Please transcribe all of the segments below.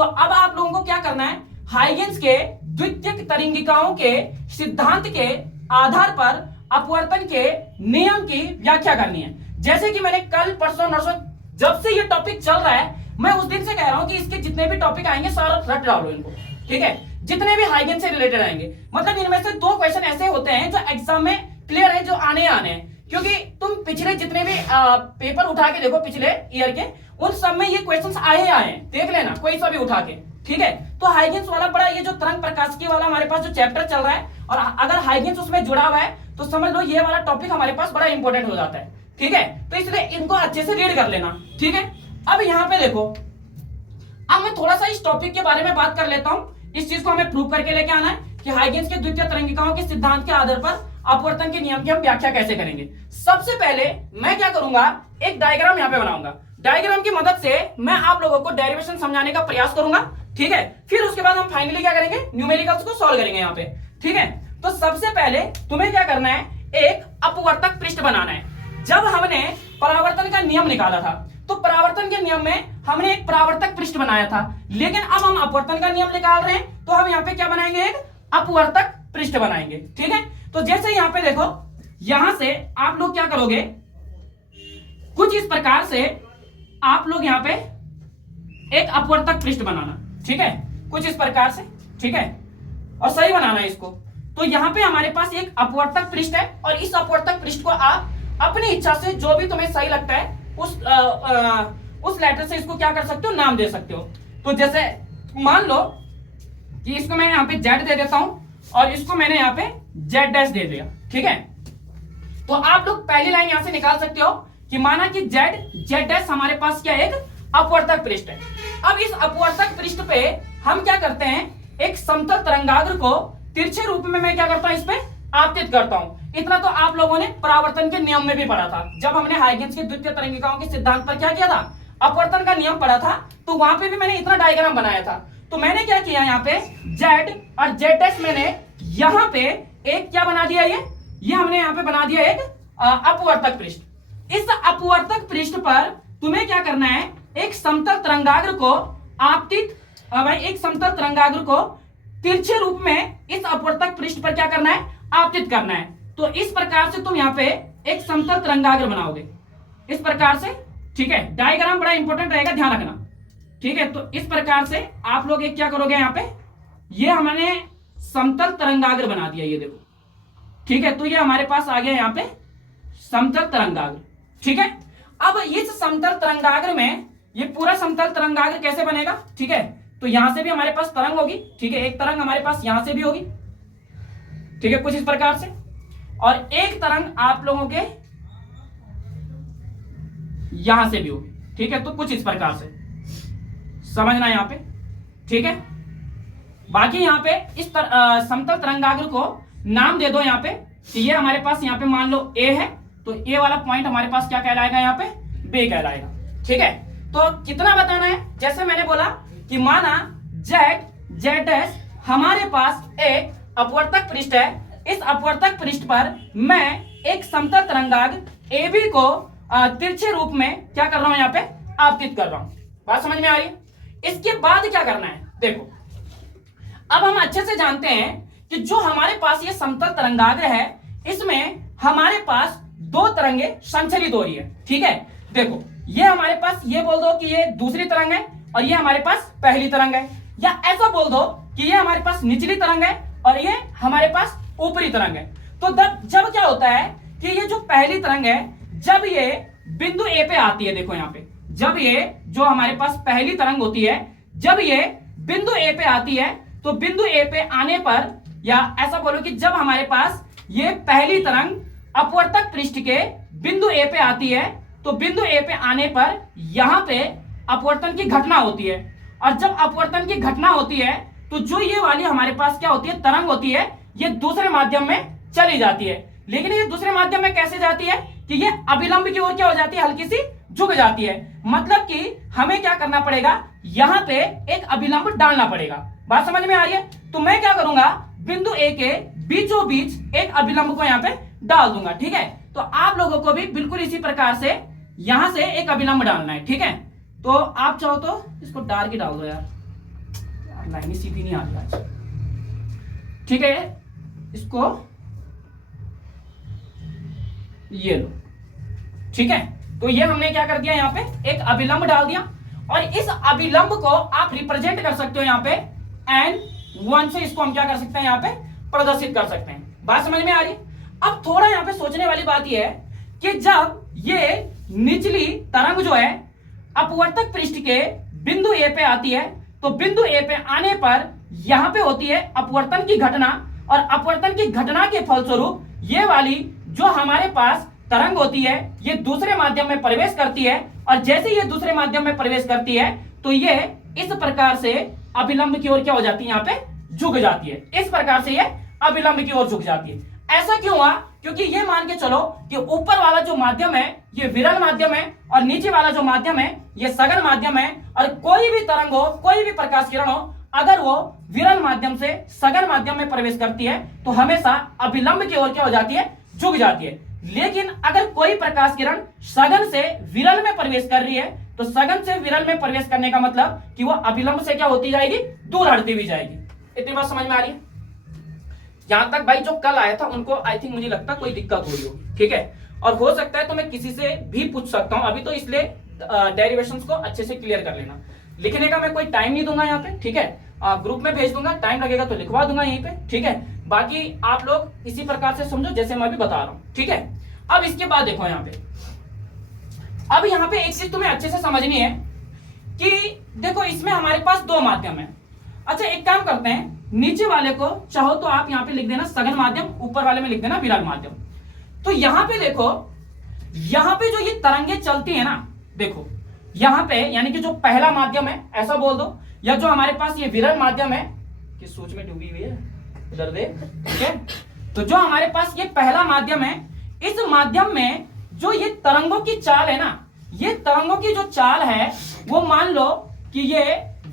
तो अब आप लोगों को क्या करना है, हाइगेंस के द्वितीयक तरंगिकाओं के सिद्धांत के आधार पर अपवर्तन के नियम की व्याख्या करनी है। जैसे कि मैंने कल परसों नरसों जब से ये टॉपिक चल रहा है, मैं उस दिन से कह रहा हूं कि इसके जितने भी टॉपिक आएंगे सारा रट डालो इनको, ठीक है, जितने भी हाइगेंस से रिलेटेड आएंगे। मतलब इनमें से 2 क्वेश्चन ऐसे होते हैं जो एग्जाम में क्लियर है, जो आने हैं, क्योंकि तुम पिछले जितने भी पेपर उठा के देखो पिछले ईयर के, उन सब में ये क्वेश्चंस आए हैं, देख लेना कोई सा भी उठा के, ठीक है। तो हाइगेंस वाला बड़ा, ये जो तरंग प्रकाशिकी वाला हमारे पास जो चैप्टर चल रहा है, और अगर हाइगेंस उसमें जुड़ा हुआ है तो समझ लो ये वाला टॉपिक हमारे पास बड़ा इंपॉर्टेंट हो जाता है, ठीक है। तो इसलिए इनको अच्छे से रीड कर लेना, ठीक है। अब यहाँ पे देखो, अब मैं थोड़ा सा इस टॉपिक के बारे में बात कर लेता हूं। इस चीज को हमें प्रूव करके लेके आना है कि हाइगेंस के द्वितीय तरंगिकाओं के सिद्धांत के आधार पर अपवर्तन के नियम की हम व्याख्या कैसे करेंगे। सबसे पहले मैं क्या करूंगा, एक डायग्राम यहाँ पे बनाऊंगा। डायग्राम की मदद से मैं आप लोगों को डेरिवेशन समझाने का प्रयास करूंगा, ठीक है। फिर उसके बाद हम फाइनली क्या करेंगे, न्यूमेरिकल्स को सॉल्व करेंगे यहाँ पे, ठीक है। तो सबसे पहले तुम्हें क्या करना है, एक अपवर्तक पृष्ठ बनाना है। जब हमने परावर्तन का नियम निकाला था तो परावर्तन के नियम में हमने एक परावर्तक पृष्ठ बनाया था, लेकिन अब हम अपवर्तन का नियम निकाल रहे हैं तो हम यहाँ पे क्या बनाएंगे, एक अपवर्तक पृष्ठ बनाएंगे, ठीक है। तो जैसे यहाँ पे देखो, यहां से आप लोग क्या करोगे, कुछ इस प्रकार से आप लोग यहाँ पे एक अपवर्तक पृष्ठ बनाना, ठीक है, कुछ इस प्रकार से, ठीक है, और सही बनाना है इसको। तो यहाँ पे हमारे पास एक अपवर्तक पृष्ठ है, और इस अपवर्तक पृष्ठ को आप अपनी इच्छा से जो भी तुम्हें सही लगता है उस लेटर से इसको क्या कर सकते हो, नाम दे सकते हो। तो जैसे मान लो कि इसको मैं यहाँ पे जेड दे देता हूं, और इसको मैंने यहाँ पे जेड डैश दे दिया, ठीक है। तो आप लोग पहली लाइन यहां से निकाल सकते हो कि माना कि जेड डैश हमारे पास क्या, एक अपवर्तक पृष्ठ है। अब इस अपवर्तक पृष्ठ पे हम क्या करते हैं, एक समतल तरंगाग्र को तिरछे रूप में मैं क्या करता हूं, इस पे आपतित करता हूं। इतना तो आप लोगों ने परावर्तन के नियम में भी पढ़ा था, जब हमने हाइगेंस के द्वितीय तरंगिकाओं के सिद्धांत पर क्या किया था, अपवर्तन का नियम पढ़ा था, तो वहां पे भी मैंने इतना डायग्राम बनाया था। तो मैंने क्या किया, यहाँ पे जेड और जेड डैश मैंने यहाँ पे एक क्या बना दिया, ये हमने यहाँ पे बना दिया एक अपवर्तक पृष्ठ। इस अपवर्तक पृष्ठ पर तुम्हें क्या करना है, एक समतल तरंगाग्र को आपतित, भाई एक समतल तरंगाग्र को तिरछे रूप में इस अपवर्तक पृष्ठ पर क्या करना है, आपतित करना है। तो इस प्रकार से तुम यहाँ पे एक समतल तरंगाग्र बनाओगे, इस प्रकार से, ठीक है। डायग्राम बड़ा इंपॉर्टेंट रहेगा, ध्यान रखना, ठीक है। तो इस प्रकार से आप लोग एक क्या करोगे, यहाँ पे ये हमने समतल तरंगाग्र बना दिया, ये देखो, ठीक है। तो ये हमारे पास आ गया यहाँ पे समतल तरंगाग्र, ठीक है। अब इस समतल तरंगाग्र में ये पूरा समतल तरंगाग्र कैसे बनेगा, ठीक है। तो यहां से भी हमारे पास तरंग होगी, ठीक है, एक तरंग हमारे पास यहां से भी होगी, ठीक है, कुछ इस प्रकार से, और एक तरंग आप लोगों के यहां से भी होगी, ठीक है। तो कुछ इस प्रकार से समझना यहां पे, ठीक है। बाकी यहां पे इस समतल तरंगाग्र को नाम दे दो यहाँ पे, कि ये हमारे पास यहाँ पे मान लो ए है, तो ए वाला पॉइंट हमारे पास क्या कहलाएगा, यहाँ पे बी कहलाएगा, ठीक है। तो कितना बताना है, जैसे मैंने बोला कि माना जेड डैश हमारे पास एक अपवर्तक पृष्ठ है, इस अपवर्तक पृष्ठ पर मैं एक समतल तरंगाग्र ए बी को तिरछे रूप में क्या कर रहा हूं, यहाँ पे आपतित कर रहा हूं। बात समझ में आ रही है। इसके बाद क्या करना है, देखो अब हम अच्छे से जानते हैं कि जो हमारे पास ये समतल तरंगाग्र है, इसमें हमारे पास 2 तरंगे संचरित हो रही है, ठीक है। देखो ये हमारे पास, ये बोल दो कि ये दूसरी तरंग है और ये हमारे पास पहली तरंग है, या ऐसा बोल दो कि ये हमारे पास निचली तरंग है और ये हमारे पास ऊपरी तरंग है। तो जब क्या होता है कि ये जो पहली तरंग है, जब ये बिंदु ए पे आती है, देखो यहाँ पे, जब ये जो हमारे पास पहली तरंग होती है, जब ये बिंदु ए पे आती है, तो बिंदु ए पे आने पर, या ऐसा बोलो कि जब हमारे पास ये पहली तरंग अपवर्तक पृष्ठ के बिंदु ए पे आती है, तो बिंदु ए पे आने पर यहां पे अपवर्तन की घटना होती है, और जब अपवर्तन की घटना होती है तो जो ये वाली हमारे पास क्या होती है, तरंग होती है, ये दूसरे माध्यम में चली जाती है। लेकिन ये दूसरे माध्यम में कैसे जाती है कि ये अभिलंब की ओर क्या हो जाती है, हल्की सी झुक जाती है। मतलब कि हमें क्या करना पड़ेगा, यहां पे एक अभिलंब डालना पड़ेगा। बात समझ में आ रही है। तो मैं क्या करूंगा, बिंदु ए के बीचों बीच एक अभिलंब को यहाँ पे डाल दूंगा, ठीक है। तो आप लोगों को भी बिल्कुल इसी प्रकार से यहां से एक अभिलंब डालना है, ठीक है। तो आप चाहो तो इसको डार्क ही डाल दो यार, लाइन सीधी नहीं आ रही आज, ठीक है। इसको ये लो, ठीक है। तो ये हमने क्या कर दिया, यहां पे एक अभिलंब डाल दिया, और इस अभिलंब को आप रिप्रेजेंट कर सकते हो यहां पे N1 से, इसको हम क्या कर सकते हैं, यहां पे प्रदर्शित कर सकते हैं। बात समझ में आ रही? अब थोड़ा यहां पे सोचने वाली बात यह है कि जब ये निचली तरंग जो है अपवर्तक पृष्ठ के बिंदु ए पे आती है, तो बिंदु ए पे आने पर यहां पे होती है अपवर्तन की घटना, और अपवर्तन की घटना के फलस्वरूप ये वाली जो हमारे पास तरंग होती है ये दूसरे माध्यम में प्रवेश करती है, और जैसे ये दूसरे माध्यम में प्रवेश करती है तो ये इस प्रकार से अभिलंब की ओर क्या हो जाती है, यहाँ पे झुक जाती है। इस प्रकार से ये अभिलंब की ओर झुक जाती है। ऐसा क्यों हुआ? क्योंकि ये मान के चलो कि ऊपर वाला जो माध्यम है ये विरल माध्यम है, और नीचे वाला जो माध्यम है ये सघन माध्यम है, और कोई भी तरंग हो, कोई भी प्रकाश किरण हो, अगर वो विरल माध्यम से सघन माध्यम में प्रवेश करती है तो हमेशा अभिलंब की ओर क्या हो जाती है, झुक जाती है। लेकिन अगर कोई प्रकाश किरण सघन से विरल में प्रवेश कर रही है तो सघन से विरल में प्रवेश करने का मतलब कि वो अभिलंब से क्या होती जाएगी, दूर हटती हुई जाएगी। इतनी बात समझ में आ रही है? यहां तक भाई जो कल आया था उनको आई थिंक मुझे लगता कोई दिक्कत हो रही होगी, ठीक है। और हो सकता है तो मैं किसी से भी पूछ सकता हूं, अभी तो इसलिए डेरिवेशंस को अच्छे से क्लियर कर लेना। लिखने का मैं कोई टाइम नहीं दूंगा यहाँ पे, ठीक है। ग्रुप में भेज दूंगा, टाइम लगेगा तो लिखवा दूंगा यहीं पे, ठीक है। बाकी आप लोग इसी प्रकार से समझो जैसे मैं अभी बता रहा हूं, ठीक है। अब इसके बाद देखो यहाँ पे, अब यहाँ पे एक चीज तुम्हें अच्छे से समझनी है कि देखो इसमें हमारे पास दो माध्यम है। अच्छा एक काम करते हैं, नीचे वाले को चाहो तो आप यहाँ पे लिख देना सघन माध्यम, ऊपर वाले में लिख देना विरल माध्यम। तो यहाँ पे देखो, यहाँ पे जो ये तरंगे चलती है ना, देखो यहाँ पे यानी कि जो पहला माध्यम है ऐसा बोल दो, या जो हमारे पास ये विरल माध्यम है, किस सोच में डूबी हुई है उधर देख, ठीक है। तो जो हमारे पास ये पहला माध्यम है, इस माध्यम में जो ये तरंगों की चाल है ना, ये तरंगों की जो चाल है वो मान लो कि ये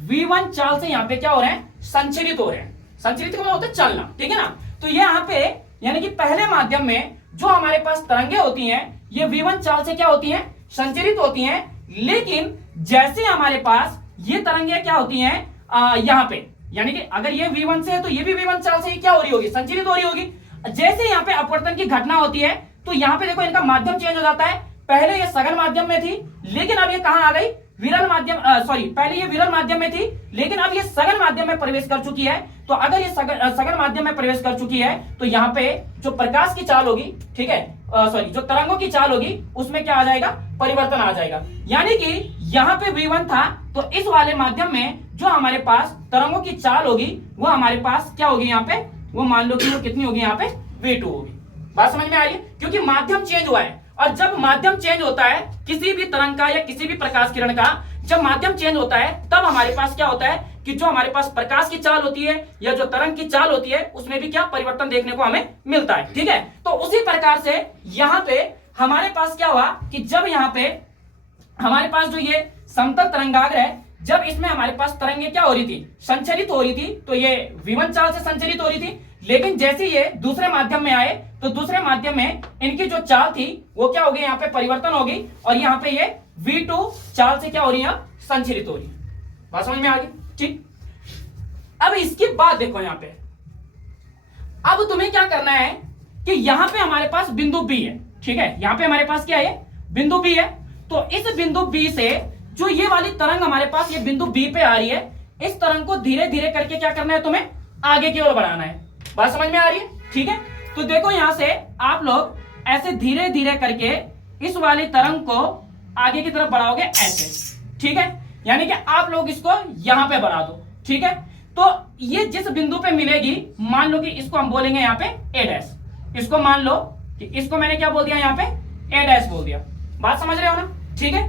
V1 चाल से यहाँ पे क्या हो रहे हैं, संचरित हो रहे हैं। संचरित का मतलब होता है चलना, ठीक है ना। तो ये यहाँ पे यानी कि पहले माध्यम में जो हमारे पास तरंगे होती हैं ये V1 चाल से क्या होती हैं, संचरित होती हैं। लेकिन जैसे हमारे पास ये तरंगे क्या होती हैं यहाँ पे, यानी कि अगर ये V1 से है तो ये भी V1 चाल से क्या हो रही होगी, संचरित हो रही होगी। जैसे यहाँ पे अपवर्तन की घटना होती है तो यहाँ पे देखो इनका माध्यम चेंज हो जाता है। पहले ये सघन माध्यम में थी, लेकिन अब ये कहां आ गई, विरल माध्यम, सॉरी पहले ये विरल माध्यम में थी लेकिन अब ये सघन माध्यम में प्रवेश कर चुकी है। तो अगर ये सघन माध्यम में प्रवेश कर चुकी है तो यहाँ पे जो प्रकाश की चाल होगी, ठीक है, सॉरी जो तरंगों की चाल होगी उसमें क्या आ जाएगा, परिवर्तन आ जाएगा। यानी कि यहाँ पे V1 था तो इस वाले माध्यम में जो हमारे पास तरंगों की चाल होगी वो हमारे पास क्या होगी, यहाँ पे वो मान लो कि वो कितनी होगी, यहाँ पे V2 होगी। बात समझ में आ रही है? क्योंकि माध्यम चेंज हुआ है, और जब माध्यम चेंज होता है किसी भी तरंग का या किसी भी प्रकाश किरण का, जब माध्यम चेंज होता है तब हमारे पास क्या होता है कि जो हमारे पास प्रकाश की चाल होती है या जो तरंग की चाल होती है उसमें भी क्या परिवर्तन देखने को हमें मिलता है, ठीक है। तो उसी प्रकार से यहाँ पे हमारे पास क्या हुआ कि जब यहाँ पे हमारे पास जो ये समतल तरंगाग्र है, जब इसमें हमारे पास तरंगे क्या हो रही थी, संचरित हो रही थी, तो ये V1 चाल से संचरित हो रही थी। लेकिन जैसे ये दूसरे माध्यम में आए तो दूसरे माध्यम में इनकी जो चाल थी वो क्या होगी, यहाँ पे परिवर्तन होगी, और यहाँ पे ये V2 चाल से क्या हो रही है, संचरित हो रही है। बात समझ में आ गई, ठीक। अब इसके बाद देखो यहाँ पे, अब तुम्हें क्या करना है कि यहाँ पे हमारे पास बिंदु B है, ठीक है। यहाँ पे हमारे पास क्या है, बिंदु B है। तो इस बिंदु B से जो ये वाली तरंग हमारे पास ये बिंदु B पे आ रही है, इस तरंग को धीरे धीरे करके क्या करना है, तुम्हें आगे की ओर बढ़ाना है। बात समझ में आ रही है, ठीक है। तो देखो यहां से आप लोग ऐसे धीरे धीरे करके इस वाली तरंग को आगे की तरफ बढ़ाओगे ऐसे, ठीक है। यानी कि आप लोग इसको यहां पे बढ़ा दो, ठीक है। तो ये जिस बिंदु पे मिलेगी, मान लो कि इसको हम बोलेंगे यहाँ पे A', इसको मान लो कि इसको मैंने क्या बोल दिया, यहाँ पे A' बोल दिया। बात समझ रहे हो ना, ठीक है।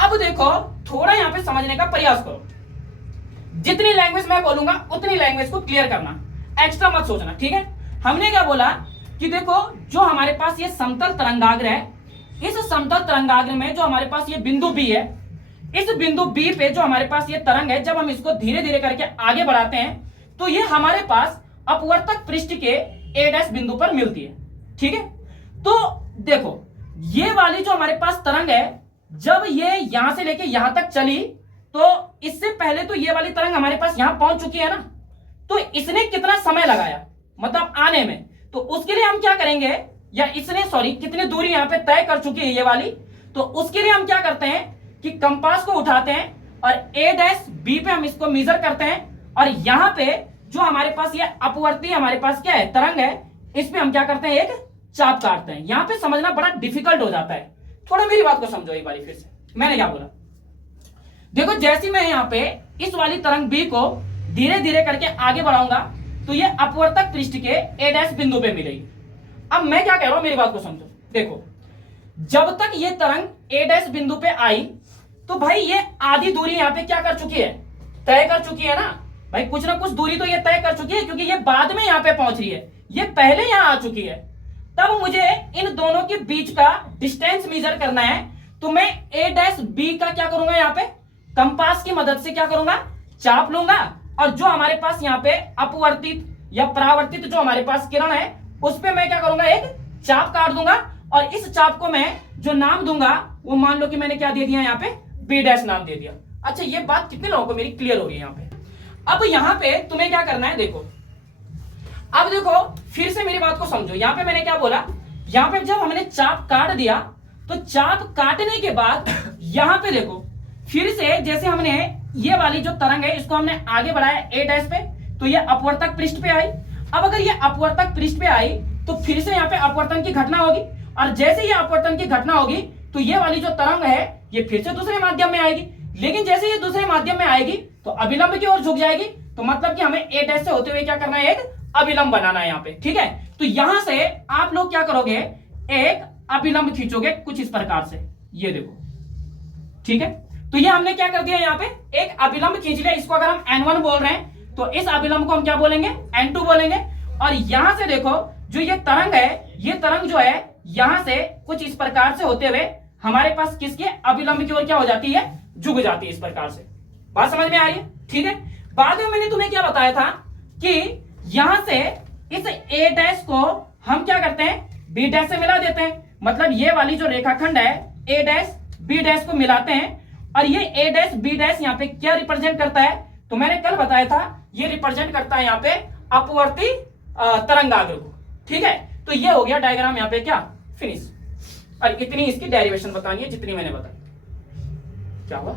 अब देखो थोड़ा यहाँ पे समझने का प्रयास करो, जितनी लैंग्वेज मैं बोलूंगा उतनी लैंग्वेज को क्लियर करना, एक्स्ट्रा मत सोचना, ठीक है। हमने क्या बोला कि देखो जो हमारे पास ये समतल तरंगाग्र है, इस समतल तरंगाग्र में जो हमारे पास ये बिंदु B है, इस बिंदु B पे जो हमारे पास ये तरंग है, जब हम इसको धीरे धीरे करके आगे बढ़ाते हैं तो ये हमारे पास अपवर्तक पृष्ठ के A' बिंदु पर मिलती है, ठीक है। तो देखो ये वाली जो हमारे पास तरंग है, जब ये यहां से लेके यहां तक चली तो इससे पहले तो ये वाली तरंग हमारे पास यहां पहुंच चुकी है ना, तो इसने कितना समय लगाया मतलब आने में, तो उसके लिए हम क्या करेंगे, या इसने सॉरी कितनी दूरी यहां पे तय कर चुकी है ये वाली, तो उसके लिए हम क्या करते हैं कि कंपास को उठाते हैं और ए डैश बी पे हम इसको मेजर करते हैं, और यहां पे जो हमारे पास ये अपवर्ती हमारे पास क्या है तरंग है, इस पे हम क्या करते हैं एक चाप काटते हैं। यहां पे समझना बड़ा डिफिकल्ट हो जाता है, थोड़ा मेरी बात को समझो एक बार फिर से। मैंने क्या बोला, देखो जैसे मैं यहां पे इस वाली तरंग बी को धीरे धीरे करके आगे बढ़ाऊंगा तो ये अपवर्तक पृष्ठ के ए डैश बिंदु पे मिलेगी। अब मैं क्या कह रहा हूं मेरी बात को समझो, देखो जब तक ये तरंग ए डैश बिंदु पे आई तो भाई ये आधी दूरी यहां पे क्या कर चुकी है, तय कर चुकी है ना भाई, कुछ ना कुछ दूरी तो ये तय कर चुकी है, क्योंकि ये बाद में यहां पे पहुंच रही है, ये पहले यहां आ चुकी है। तब मुझे इन दोनों के बीच का डिस्टेंस मेजर करना है, तो मैं ए डैश बी का क्या करूंगा, यहां पे कंपास की मदद से क्या करूंगा, चाप लूंगा, और जो हमारे पास यहाँ पे अपवर्तित या परावर्तित जो हमारे पास किरण है उस पे मैं क्या करूंगा, एक चाप काट दूंगा, और इस चाप को मैं जो नाम दूंगा वो मान लो कि मैंने क्या दे दिया यहाँ पे बी डैश नाम दे दिया। अच्छा ये बात कितने लोगों को मेरी क्लियर हो रही है यहाँ पे। अब यहाँ पे तुम्हें क्या करना है, देखो अब देखो फिर से मेरी बात को समझो, यहाँ पे मैंने क्या बोला, यहाँ पे जब हमने चाप काट दिया तो चाप काटने के बाद यहाँ पे देखो फिर से जैसे हमने ये वाली जो तरंग है इसको हमने आगे बढ़ाया ए डैश पे, तो ये अपवर्तक पृष्ठ पे आई। अब अगर ये अपवर्तक पृष्ठ पे आई तो फिर से यहाँ पे अपवर्तन की घटना होगी, और जैसे ये अपवर्तन की घटना होगी तो ये वाली जो तरंग है ये फिर से दूसरे माध्यम में आएगी, लेकिन जैसे ये दूसरे माध्यम में आएगी तो अभिलंब की ओर झुक जाएगी, तो मतलब कि हमें ए डैश से होते हुए क्या करना है, एक अभिलंब बनाना है यहाँ पे, ठीक है। तो यहां से आप लोग क्या करोगे, एक अभिलंब खींचोगे कुछ इस प्रकार से, ये देखो, ठीक है। तो ये हमने क्या कर दिया, यहाँ पे एक अभिलंब खींच लिया, इसको अगर हम N1 बोल रहे हैं तो इस अभिलंब को हम क्या बोलेंगे, N2 बोलेंगे। और यहां से देखो जो ये तरंग है, ये तरंग जो है यहां से कुछ इस प्रकार से होते हुए हमारे पास किसके अभिलंब की ओर क्या हो जाती है, झुक जाती है इस प्रकार से। बात समझ में आ रही है, ठीक है। बाद में मैंने तुम्हें क्या बताया था कि यहां से इस ए डैश को हम क्या करते हैं, बी डैश से मिला देते हैं, मतलब ये वाली जो रेखाखंड है ए डैश बी डैश को मिलाते हैं, और ये ए डैश बी डैश यहाँ पे क्या रिप्रेजेंट करता है, तो मैंने कल बताया था ये रिप्रेजेंट करता है यहाँ पे अपवर्ती तरंगाग्र को, ठीक है। तो ये हो गया डायग्राम यहाँ पे क्या फिनिश, और इतनी इसकी डेरिवेशन बतानी है जितनी मैंने बताई, क्या हुआ,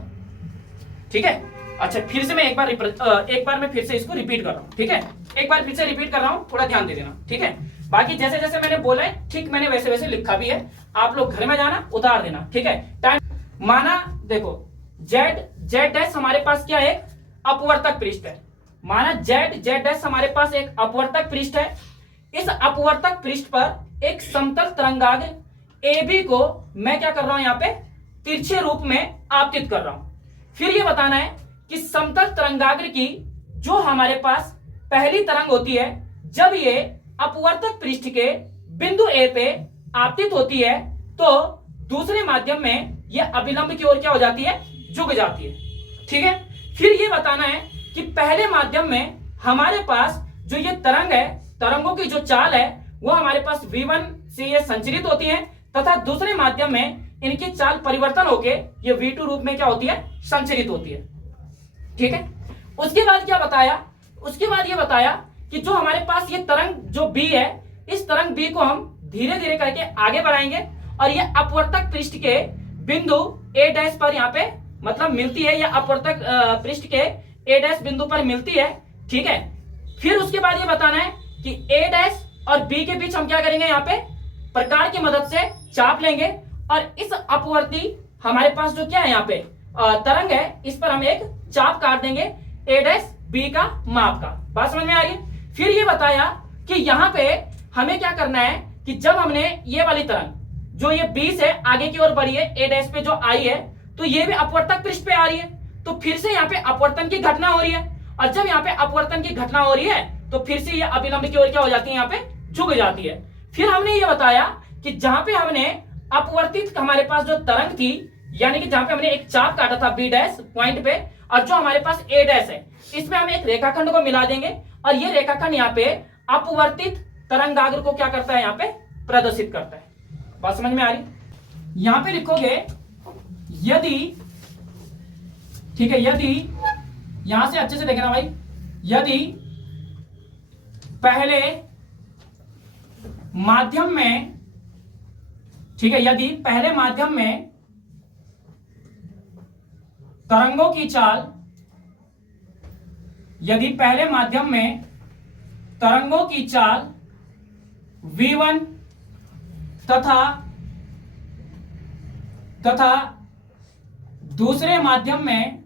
ठीक है। अच्छा फिर से मैं एक बार मैं फिर से इसको रिपीट कर रहा हूँ, ठीक है, एक बार फिर से रिपीट कर रहा हूँ, थोड़ा ध्यान दे देना, ठीक है। बाकी जैसे जैसे मैंने बोला है ठीक मैंने वैसे वैसे लिखा भी है, आप लोग घर में जाना उतार देना, ठीक है। टाइम माना देखो जेड डैश हमारे पास क्या है, अपवर्तक पृष्ठ है, माना जेड डैश हमारे पास एक अपवर्तक पृष्ठ है। इस अपवर्तक पृष्ठ पर एक समतल तरंगाग्र ए बी को मैं क्या कर रहा हूं, यहाँ पे तिरछे रूप में आपतित कर रहा हूं। फिर ये बताना है कि समतल तरंगाग्र की जो हमारे पास पहली तरंग होती है, जब ये अपवर्तक पृष्ठ के बिंदु ए पे आपतित होती है तो दूसरे माध्यम में यह अभिलंब की ओर क्या हो जाती है, झुक जाती है, ठीक है। फिर ये बताना है कि पहले माध्यम में हमारे पास जो ये तरंग है, तरंगों की जो चाल है वो हमारे पास V1 से ये संचरित होती है, तथा दूसरे माध्यम में इनकी चाल परिवर्तन होके ये V2 रूप में क्या होती है, संचरित होती है, ठीक है। उसके बाद क्या बताया, उसके बाद ये बताया कि जो हमारे पास ये तरंग जो B है, इस तरंग B को हम धीरे धीरे करके आगे बढ़ाएंगे, और ये अपवर्तक पृष्ठ के बिंदु ए डैश पर यहाँ पे मतलब मिलती है, या अपवर्तक पृष्ठ के ए डैश बिंदु पर मिलती है, ठीक है। फिर उसके बाद ये बताना है कि ए डैश और बी के बीच हम क्या करेंगे, यहाँ पे प्रकार की मदद से चाप लेंगे, और इस अपवर्ती हमारे पास जो क्या है यहाँ पे तरंग है, इस पर हम एक चाप काट देंगे ए डैश बी का माप का। बात समझ में आ गई। फिर ये बताया कि यहाँ पे हमें क्या करना है कि जब हमने ये वाली तरंग जो ये बी से आगे की ओर बढ़ी है, ए डैश पे जो आई है, तो ये भी अपवर्तक पृष्ठ पे आ रही है, तो फिर से यहाँ पे अपवर्तन की घटना हो रही है, और जब यहाँ पे अपवर्तन की घटना हो रही है तो फिर से ये अभिलंब की ओर क्या हो जाती है, यहाँ पे झुक जाती है। फिर हमने ये बताया कि जहां पे हमने अपवर्तित हमारे पास जो तरंग थी, यानी कि जहां पे हमने एक चाप काटा था बी डैश पॉइंट पे, और जो हमारे पास ए डैश है, इसमें हम एक रेखाखंड को मिला देंगे, और ये रेखाखंड यहाँ पे अपवर्तित तरंगाग्र को क्या करता है, यहाँ पे प्रदर्शित करता है। बात समझ में आ रही। यहां पे लिखोगे यदि ठीक है, यदि यहां से अच्छे से देखना भाई, यदि पहले माध्यम में, ठीक है, यदि पहले माध्यम में तरंगों की चाल, यदि पहले माध्यम में तरंगों की चाल v1 तथा दूसरे माध्यम में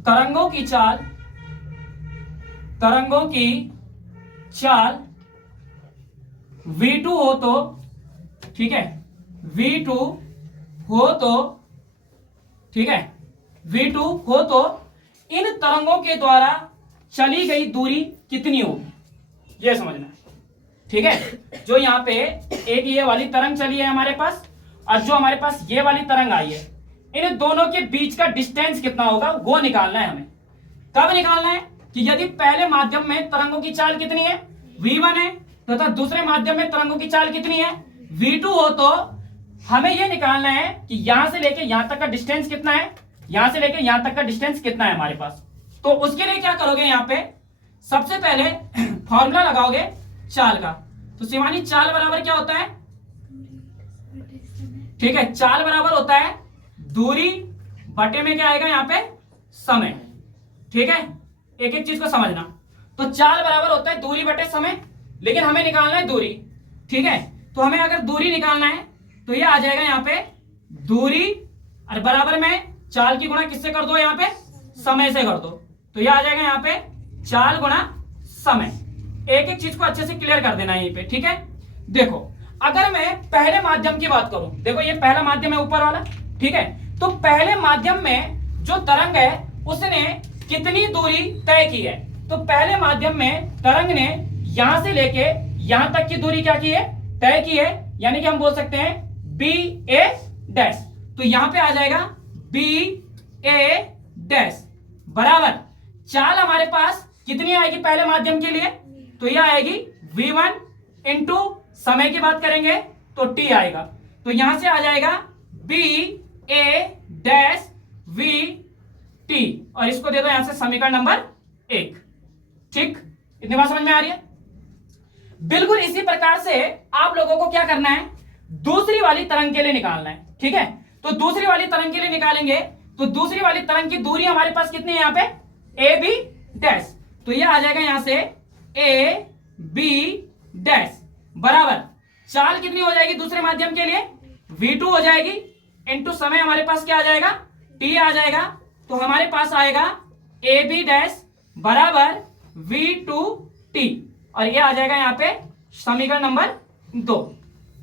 तरंगों की चाल v2 हो तो, ठीक है, v2 हो तो, ठीक है, v2 हो तो इन तरंगों के द्वारा चली गई दूरी कितनी होगी, यह समझना, ठीक है। जो यहां पे एक ये वाली तरंग चली है हमारे पास, और जो हमारे पास ये वाली तरंग आई है, इन दोनों के बीच का डिस्टेंस कितना होगा वो निकालना है हमें। कब निकालना है कि यदि पहले माध्यम में तरंगों की चाल कितनी है, v1 है, तथा दूसरे माध्यम में तरंगों की चाल कितनी है, v2 हो तो हमें यह निकालना है कि यहां से लेके यहां तक का डिस्टेंस कितना है, यहां से लेके यहां तक का डिस्टेंस कितना है हमारे पास। तो उसके लिए क्या करोगे, यहां पे सबसे पहले फॉर्मूला लगाओगे चाल का। तो शिवानी चाल बराबर क्या होता है, ठीक है, चाल बराबर होता है दूरी बटे में क्या आएगा यहां पे, समय, ठीक है, एक एक चीज को समझना। तो चाल बराबर होता है दूरी बटे समय, लेकिन हमें निकालना है दूरी, ठीक है। तो हमें अगर दूरी निकालना है तो ये आ जाएगा यहां पे दूरी, और बराबर में चाल की गुणा किससे कर दो, यहां पे समय से कर दो। तो ये आ जाएगा यहां पे चाल गुणा समय। एक एक चीज को अच्छे से क्लियर कर देना यहीं पे, ठीक है। देखो अगर मैं पहले माध्यम की बात करूं, देखो ये पहला माध्यम है ऊपर वाला, ठीक है। तो पहले माध्यम में जो तरंग है उसने कितनी दूरी तय की है, तो पहले माध्यम में तरंग ने यहां से लेके यहां तक की दूरी क्या की है, तय की है, यानी कि हम बोल सकते हैं बी ए डैश। तो यहां पे आ जाएगा बी ए डैश बराबर चाल हमारे पास कितनी आएगी पहले माध्यम के लिए, तो यह आएगी v1 इंटू समय की बात करेंगे तो t आएगा। तो यहां से आ जाएगा B A dash we T, और इसको दे दो यहां से समीकरण नंबर 1, ठीक, इतनी बात समझ में आ रही है। बिल्कुल इसी प्रकार से आप लोगों को क्या करना है, दूसरी वाली तरंग के लिए निकालना है, ठीक है। तो दूसरी वाली तरंग के लिए निकालेंगे तो दूसरी वाली तरंग की दूरी हमारे पास कितनी है यहाँ पे, ए बी डैश। तो ये आ जाएगा यहां से ए बी डैश बराबर चाल कितनी हो जाएगी दूसरे माध्यम के लिए, v2 हो जाएगी, इंटू समय हमारे पास क्या आ जाएगा, t आ जाएगा। तो हमारे पास आएगा ए बी डैश बराबर v2t, और ये आ जाएगा यहाँ पे समीकरण नंबर 2,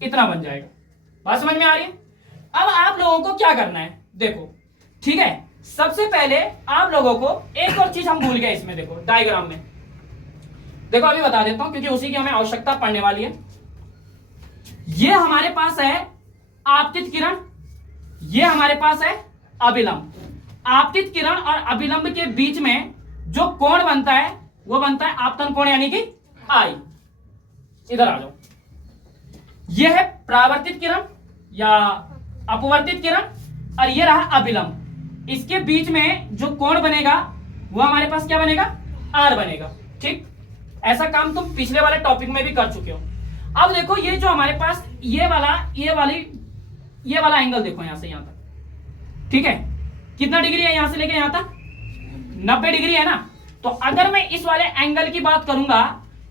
इतना बन जाएगा। बात समझ में आ रही है। अब आप लोगों को क्या करना है, देखो, ठीक है, सबसे पहले आप लोगों को एक और चीज हम भूल गए इसमें, देखो डायग्राम में, देखो अभी बता देता हूं क्योंकि उसी की हमें आवश्यकता पड़ने वाली है। ये हमारे पास है आपतित किरण, ये हमारे पास है अभिलंब। आपतित किरण और अभिलंब के बीच में जो कोण बनता है वो बनता है आपतन कोण, यानी कि आई। इधर आ जाओ, यह है परावर्तित किरण या अपवर्तित किरण, और यह रहा अभिलंब। इसके बीच में जो कोण बनेगा वो हमारे पास क्या बनेगा, आर बनेगा, ठीक। ऐसा काम तुम पिछले वाले टॉपिक में भी कर चुके हो। अब देखो ये जो हमारे पास ये वाला एंगल देखो यहां से यहां तक, ठीक है, कितना डिग्री है यहां से लेके यहां तक, 90 डिग्री है ना। तो अगर मैं इस वाले एंगल की बात करूंगा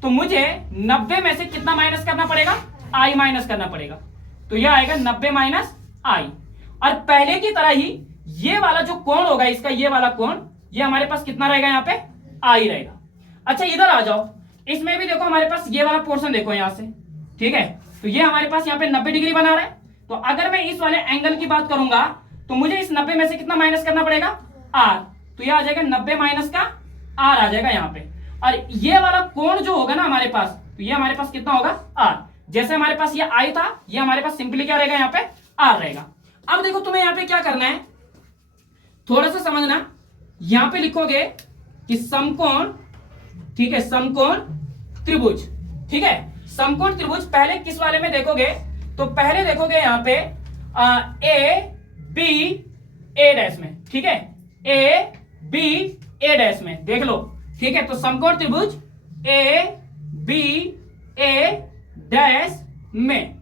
तो मुझे 90 में से कितना माइनस करना पड़ेगा, आई माइनस करना पड़ेगा। तो यह आएगा 90 माइनस आई, और पहले की तरह ही ये वाला जो कोण होगा इसका, ये वाला कोण, ये हमारे पास कितना रहेगा यहाँ पे, आई रहेगा। अच्छा इधर आ जाओ, इसमें भी देखो हमारे पास ये वाला पोर्शन देखो यहां से, ठीक है। तो ये हमारे पास यहाँ पे 90 डिग्री बना रहा है। तो अगर मैं इस वाले एंगल की बात करूंगा तो मुझे इस 90 में से कितना माइनस करना पड़ेगा, आर। तो ये आ जाएगा 90 माइनस का आर आ जाएगा यहाँ पे, और ये वाला कोण जो होगा ना हमारे पास, तो ये हमारे पास कितना होगा, आर। जैसे हमारे पास ये आई था, ये हमारे पास सिंपली क्या रहेगा यहाँ पे, आर रहेगा। अब देखो तुम्हें यहाँ पे क्या करना है, थोड़ा सा समझना, यहां पे लिखोगे कि समकोण, ठीक है, समकोण त्रिभुज, ठीक है। समकोण त्रिभुज पहले किस वाले में देखोगे, तो पहले देखोगे यहाँ पे ए बी ए डैश में, ठीक है, ए बी ए डैश में देख लो, ठीक है। तो समकोण त्रिभुज ए बी ए डैश में,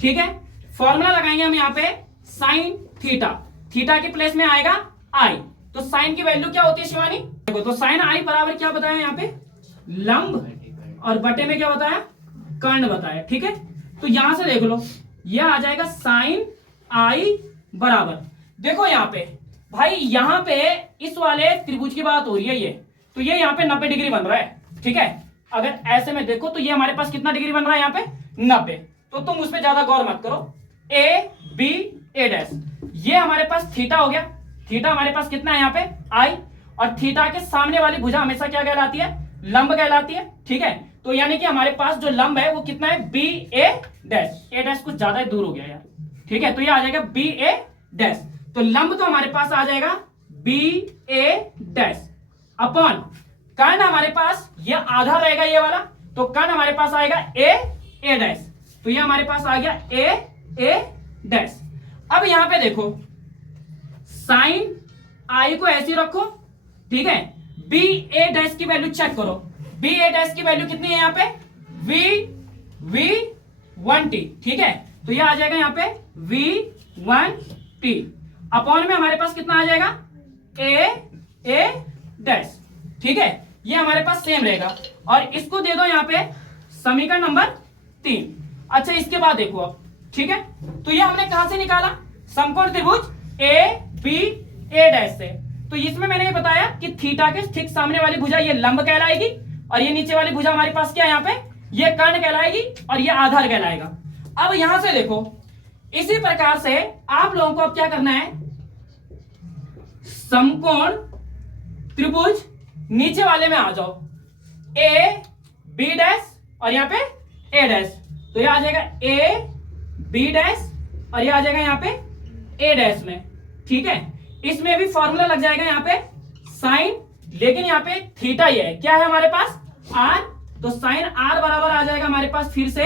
ठीक है। फॉर्मूला लगाएंगे हम यहाँ पे साइन थीटा, थीटा के प्लेस में आएगा आई, तो साइन की वैल्यू क्या होती है शिवानी? देखो तो साइन आई बराबर क्या बताया यहाँ पे? लंब, और बटे में क्या बताया? कर्ण बताया, ठीक है। तो यहां से देख लो, यह आ जाएगा साइन आई बराबर, देखो यहाँ पे भाई, यहाँ पे इस वाले त्रिभुज की बात हो रही है ये, तो ये यहाँ पे 90 डिग्री बन रहा है, ठीक है। अगर ऐसे में देखो तो ये हमारे पास कितना डिग्री बन रहा है यहाँ पे? 90। तो तुम उस पर ज्यादा गौर मत करो। ए बी ए डैश, ये हमारे पास थीटा हो गया, थीटा हमारे पास कितना है यहाँ पे? आई, और थीटा के सामने वाली भुजा हमेशा क्या कहलाती है? लंब कहलाती है, ठीक है। तो यानी कि हमारे पास जो लंब है वो कितना है? बी ए डैश, ए डैश कुछ ज्यादा दूर हो गया यार, ठीक है। तो ये आ जाएगा बी ए डैश, तो लंब तो हमारे पास आ जाएगा बी ए डैश अपॉन कर्ण हमारे पास ये आधा रहेगा ये वाला, तो कर्ण हमारे पास आएगा ए डैश, तो ये हमारे पास आ गया ए डैश। अब यहां पे देखो साइन आई को ऐसे रखो, ठीक है। बी ए डैश की वैल्यू चेक करो, बी ए डैश की वैल्यू कितनी है यहाँ पे? V1t, ठीक है। तो ये आ जाएगा यहाँ पे V1t अपॉन में हमारे पास कितना आ जाएगा? ए डैश, ठीक है। ये हमारे पास सेम रहेगा, और इसको दे दो यहाँ पे समीकरण नंबर 3। अच्छा इसके बाद देखो अब, ठीक है। तो ये हमने कहां से निकाला? समकोण त्रिभुज ए बी ए डैश से। तो इसमें मैंने ये बताया कि थीटा के ठीक सामने वाली भुजा ये लंब कहलाएगी, और ये नीचे वाली भुजा हमारे पास क्या है यहाँ पे? ये कर्ण कहलाएगी, और ये आधार कहलाएगा। अब यहां से देखो, इसी प्रकार से आप लोगों को अब क्या करना है? समकोण त्रिभुज नीचे वाले में आ जाओ, ए बी डैश और यहाँ पे ए डैश, तो ये आ जाएगा ए बी डैश और ये आ जाएगा यहाँ पे ए डैश में, ठीक है। इसमें भी फॉर्मूला लग जाएगा यहाँ पे साइन, लेकिन यहाँ पे थीटा ये है, क्या है हमारे पास? आर, तो साइन आर बराबर आ जाएगा हमारे पास फिर से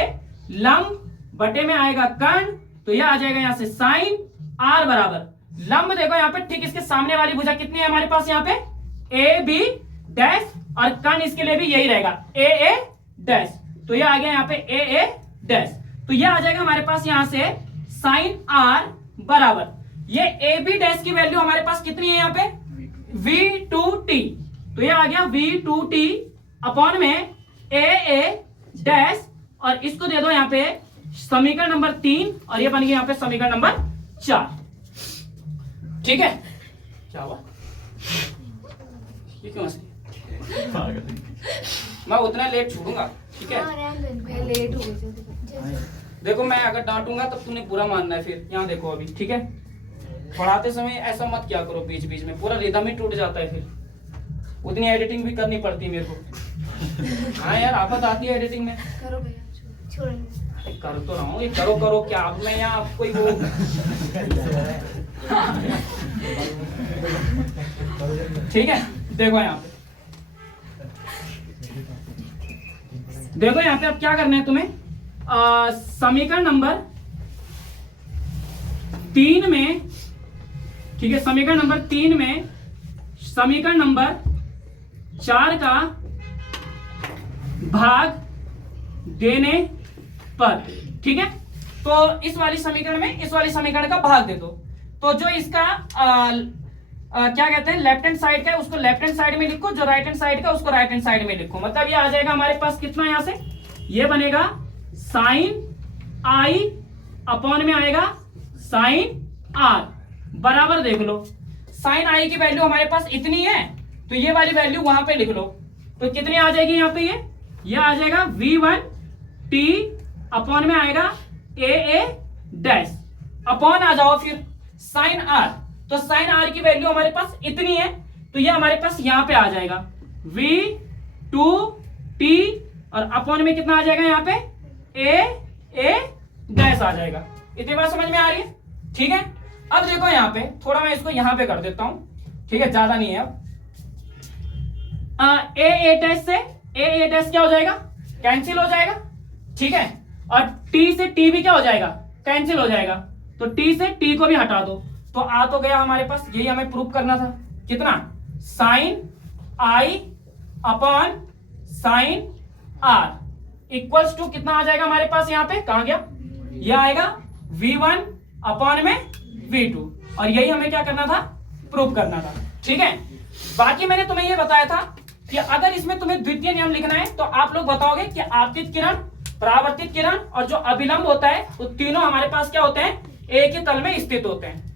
लंब बटे में आएगा कर्ण, तो ये आ जाएगा यहाँ से साइन आर बराबर लंब। देखो यहाँ पे ठीक इसके सामने वाली भुजा कितनी है हमारे पास? यहाँ पे ए बी डैश, और कर्ण इसके लिए भी यही रहेगा ए डैश, तो ये आ गया यहाँ पे ए डैश। तो ये आ जाएगा हमारे पास यहाँ से साइन आर बराबर, ये ए बी डैश की वैल्यू हमारे पास कितनी है यहाँ पे? V2t, तो ये आ गया V2t अपॉन में ए डैश, और इसको दे दो यहाँ पे समीकरण नंबर 3, और ये बन गया यहाँ पे समीकरण नंबर 4, ठीक है। क्या हुआ? ये क्यों हंस रही? मैं उतना लेट छोड़ूंगा, ठीक है। लेट हो गई। देखो मैं अगर डांटूंगा तब तूने पूरा मानना है फिर। यहाँ देखो अभी, ठीक है। पढ़ाते समय ऐसा मत क्या करो, बीच बीच में पूरा रिदम ही टूट जाता है, फिर उतनी एडिटिंग भी करनी पड़ती है मेरे को। हाँ यार आफत आती है एडिटिंग में। करो भैया, छोड़ेंगे। कर तो रहा हूँ, ये करो क्या? अब मैं यहाँ कोई वो ठीक है। देखो यहाँ पे, देखो यहाँ पे अब क्या करना है तुम्हें? समीकरण नंबर 3 में, ठीक है, समीकरण नंबर 3 में समीकरण नंबर 4 का भाग देने पर, ठीक है। तो इस वाली समीकरण में इस वाली समीकरण का भाग दे दो, तो जो इसका क्या कहते हैं लेफ्ट हैंड साइड का है उसको लेफ्ट हैंड साइड में लिखो, जो राइट हैंड साइड का उसको राइट हैंड साइड में लिखो। मतलब ये आ जाएगा हमारे पास कितना, यहां से ये बनेगा साइन आई अपॉन में आएगा साइन आर बराबर, देख लो साइन आई की वैल्यू हमारे पास इतनी है, तो ये वाली वैल्यू वहां पे लिख लो, तो कितनी आ जाएगी यहाँ पे? ये आ जाएगा V1t अपॉन में आएगा ए डैश अपॉन आ जाओ फिर साइन आर, तो साइन आर की वैल्यू हमारे पास इतनी है, तो ये हमारे पास यहाँ पे आ जाएगा V2t और अपॉन में कितना आ जाएगा यहाँ पे ए डैश आ जाएगा। इतनी बात समझ में आ रही है, ठीक है। अब देखो यहाँ पे थोड़ा मैं इसको यहाँ पे कर देता हूं, ठीक है, ज्यादा नहीं है। अब ए डैश से ए डैश क्या हो जाएगा? कैंसिल हो जाएगा, ठीक है। और टी से टी भी क्या हो जाएगा? कैंसिल हो जाएगा, तो टी से टी को भी हटा दो, तो आ तो गया हमारे पास, यही हमें प्रूव करना था, कितना, sine I upon sine R equals to कितना आ जाएगा हमारे पास, यहाँ पे कहा गया, यह आएगा v1 अपॉन में v2, और यही हमें क्या करना था, प्रूव करना था। ठीक है, बाकी मैंने तुम्हें यह बताया था कि अगर इसमें तुम्हें द्वितीय नियम लिखना है तो आप लोग बताओगे कि आपतित किरण, परावर्तित किरण और जो अभिलंब होता है, वो तीनों हमारे पास क्या होते हैं, एक ही तल में स्थित होते हैं।